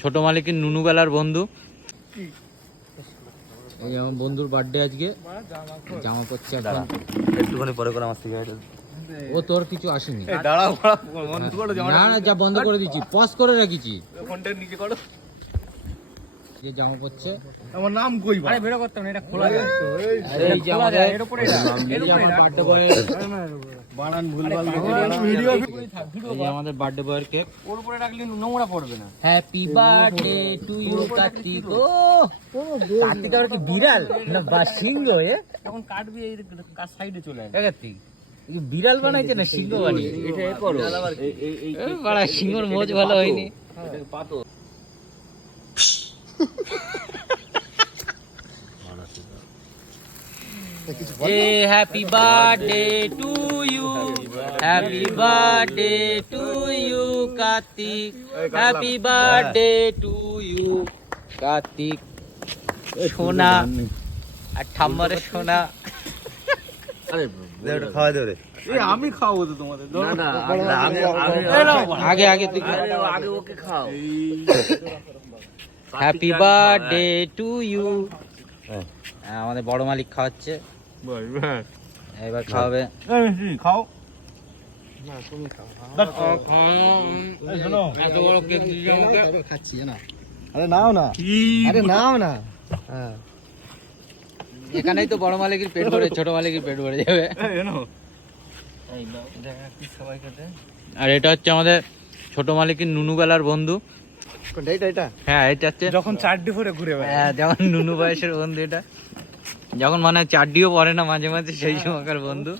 ছোট মালিকের নুনু বেলার বন্ধু। এই আমার বন্ধুর বার্থডে আজকে, জামা পড়ছে এখন একটুখানি পরে করে আমার থেকে ও তোর কিছু আসেনি। দাঁড়াও না না, যা বন্ধ করে দিচ্ছি, পজ করে রাখিছি। ফোনটা নিচে করো। যে জামা পড়ছে আমার নাম কই ভাই? আরে বেরো করতে না, এটা খোলা যায়। আরে এই যে আমাদের এর উপরে রাখ, এর উপরে রাখ। বার্থডে বয়, বানান ভুলভাল ভিডিও এই যে আমাদের বার্থডে বয়ের কেক। ওর উপরে রাখলে নোংরা পড়বে না। Happy birthday to you Kartik. ও কার্তিক আর কি বিড়াল না বা সিংহ? যখন কাটবি এই কার সাইডে চলে আসবে। কার্তিক বিড়াল বানাইছে না সিংহ বানিয়েছে? এটা এ করো। এই বড় সিংহর মোজ ভালো হয়নি। পাতো Hey, happy birthday to you. Happy birthday to you, Kartik. Happy birthday to you, Kartik. সোনা আর ঠাম্মারের সোনা। দে ওটা খাওয়া দে রে। এই আমি খাওয়াবো তো তোমাদের। না আগে আগে তুই আগে ওকে খাও। Happy birthday to you. আমাদের বড় মালিক খাওয়াচ্ছে, এবার খাওয়াবে। খাও। এত বড় কেক দিয়েছে আমাকে। খাচ্ছি না। আরে নাও না। আরে নাও না। হ্যাঁ। এখানেই তো বড় মালিকের পেট ভরে, ছোট মালিকের পেট ভরে যাবে। এই নাও, দেখা কি সবাই খেতে। আর এটা হচ্ছে আমাদের ছোট মালিকের নুনু বেলার বন্ধু। কোনটা এটা? হ্যাঁ, এটা হচ্ছে যখন চারটি ফোরে ঘুরে বেড়ায়। হ্যাঁ, যেমন নুনু বয়সের বন্ধু এটা, যখন মানে চাড্ডিও পরে না মাঝে মাঝে, সেই সময়কার বন্ধু।